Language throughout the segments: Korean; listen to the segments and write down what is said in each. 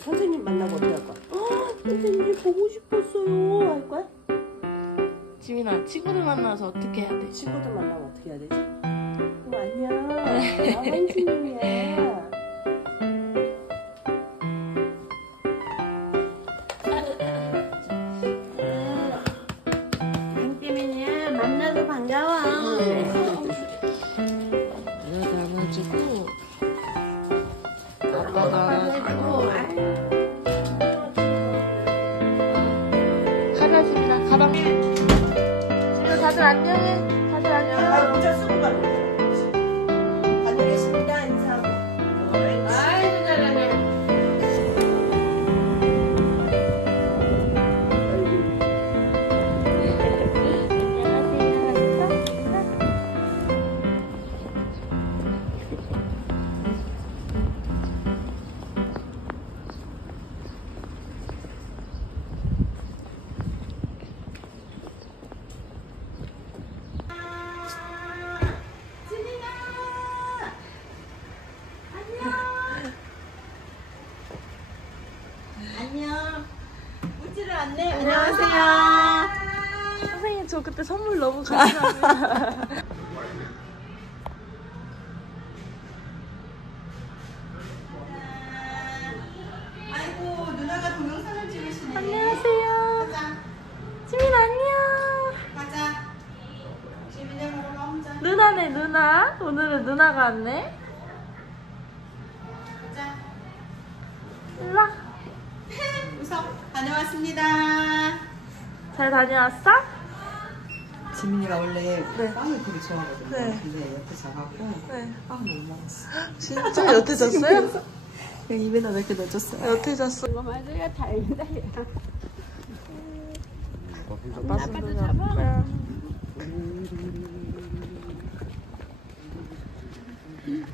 선생님 만나고 어떻게 할 거야? 선생님 보고 싶었어요 할 거야? 지민아, 친구들 만나서 어떻게 해야 돼? 친구들 만나면 어떻게 해야 되지? 안녕. 나 한지민이야. 한지민이야. 만나서 반가워. 누나도 안아주고 아빠도 안아주고. 가자 지민아, 가방. 지민아 다들 안녕해. 다들 안녕. 모자 쓰고 가는 안녕히 계십니다. 인사하고. 아이고 잘하네. 안녕. 웃지를 않네. 안녕하세요. 선생님 저 그때 선물 너무 감사합니다. 아이고 누나가 동영상을 찍으시네. 안녕하세요. 가자. 지민 안녕. 가자. 지민이랑 가봐 혼자. 누나네 누나. 오늘은 누나가 왔네. 가자. 일로와. 웃어. 다녀왔습니다. 잘 다녀왔어? 지민이가 원래 네. 빵을 되게 좋아하거든요. 네. 근데 옆에 자갖고 네. 빵 너무 먹었어. 진짜 여태 잤어요? 그냥 입에다 몇 개 넣어줬어요. 여태 잤어. 이거 맞아야 다행이다. 아빠도 잡아.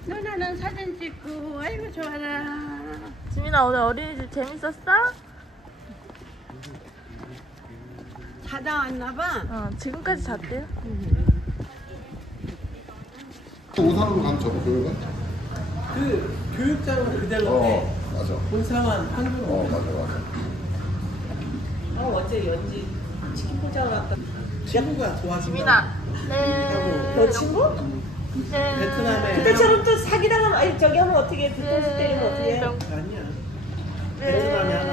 누나는 사진 찍고 아이고 좋아라. 지민아 오늘 어린이집 재밌었어? 자다 왔나봐. 어 지금까지 잤대요. 오산으로 가면 저거 교육은? 그 교육장은 그대로인데 맞아. 본상은 한국어. 맞아. 어제 연지 치킨 포장을 왔다. 친구가 좋아진다. 지민아. 네. 너 친구? 네. 베트남에 그때처럼 또 사기당하면 아니 저기 하면 어떻게 뒤통수 때리면 어떻게 해? 아니야. 네. 베트남에 하나.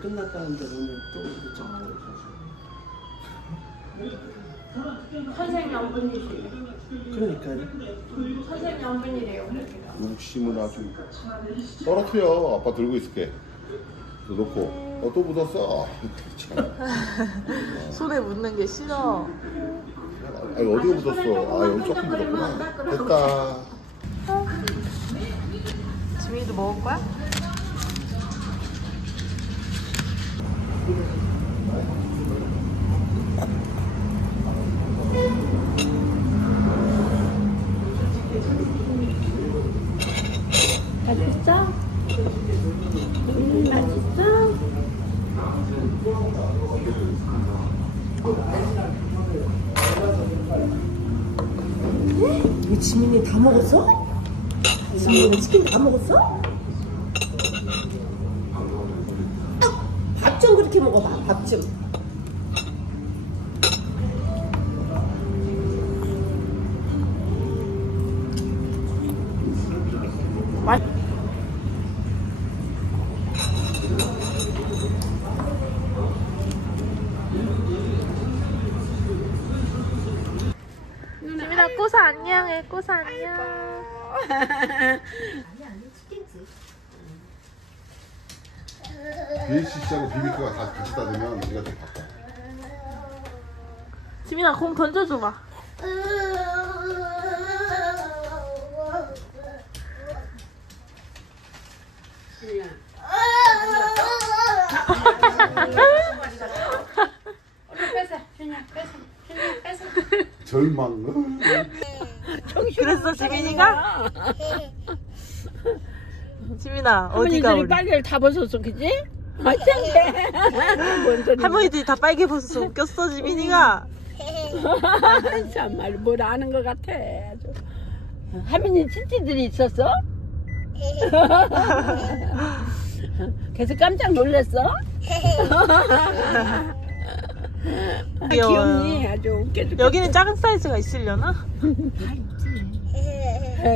끝났다는데 오늘 또 일정. 선생님분이시래. 그러니까요. 선생님분이래요. 욕심은 아주 떨어뜨려. 아빠 들고 있을게. 놓고. 또 묻었어. 참. 손에 묻는 게 싫어. 아니 어디에 묻었어? 여기 조금 묻었구나. 됐다. 지민이도 먹을 거야? 맛있어? 맛있어? 이거 지민이 다 먹었어? 지민이가 치킨 다 먹었어? 밥 좀 그렇게 먹어봐. 밥 좀. 지민아 꼬사 안녕해. 꼬사 안녕. BHC하고 비비큐가 다 같이 닫으면 우리가 좀 바빠. 지민아 공 던져줘봐. 절망. 그랬어 지민이가? 지민아 어디가 우리? 빨개를 다 벗었어, 그지? 어쩐데? 뭔 소리? 할머니들이 다 빨개 벗어서 웃겼어 지민이가. 참말 뭘 아는 것 같아. 아주. 할머니 친지들이 있었어? 계속 깜짝 놀랐어? 귀엽니? 아주 웃겨 죽겠어. 여기는 작은 사이즈가 있으려나?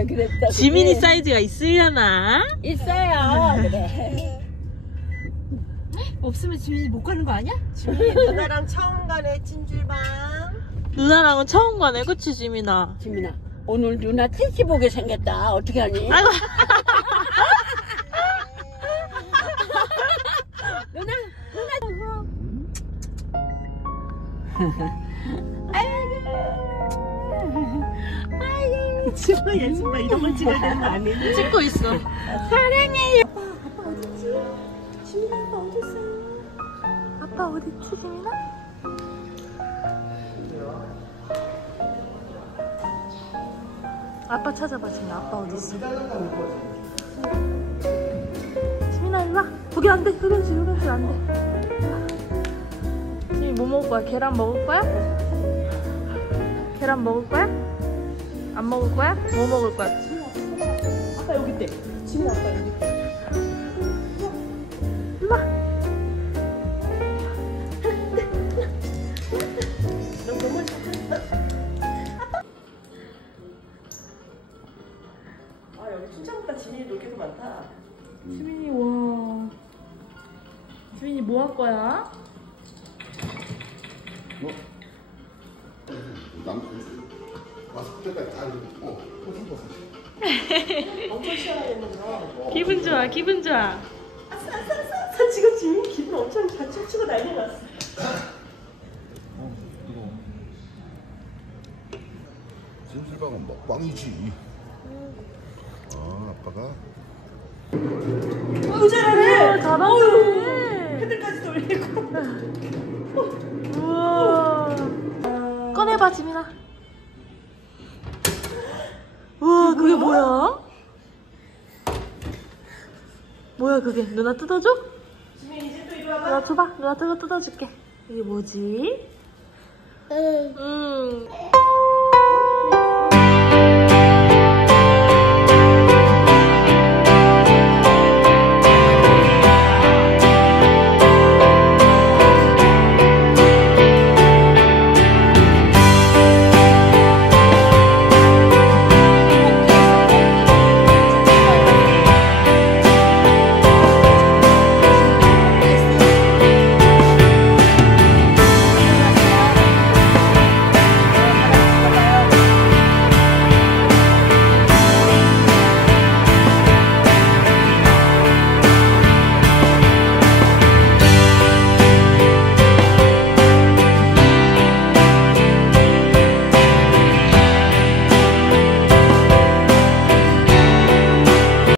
그랬다. 지민이 사이즈가 있으려나? 있어요. 그래. 없으면 지민이 못 가는 거 아니야? 지민이 누나랑 처음 가네 찜질방. 누나랑은 처음 가네, 그치 지민아? 지민아, 오늘 누나 택시 보게 생겼다. 어떻게 하니? 아이고. 누나. 지금 예술가 이런 걸 찍어야 되는 거 아니니? 찍고 있어. 아빠 어딨지, 지민아? 아빠 찾아봐, 지민아. 아빠 어딨어? 지민아, 일로 와. 거기 안 돼. 흑연실 안 돼. 지민 뭐 먹을 거야? 계란 먹을 거야? 계란 먹을 거야? 안 먹을 거야? 뭐 먹을 거야? 아빠 여기 있대. 지민 아빠 여기 있대. 일로 와. 아 여기 춘천보다 지민이 놀 게 더 많다. 지민이, 와. 지민이 뭐 할 거야? 뭐? 남 마스크 때까지 다 이러고 엄청 시원하겠는데요. 기분 좋아, 기분 좋아. 지금 지민 기분 엄청 잘 춤추고 난리 났어. 찜질방은 먹방이지. 아 아빠가 잘하네. 잘하네. 핸들까지 돌리고. 우와. 꺼내봐, 지민아. 우와, 그게 뭐야? 뭐야, 그게? 누나 뜯어줘? 지민 이제 또 이리 와봐. 누나 줘봐. 누나 뜯어줄게. 이게 뭐지? 응.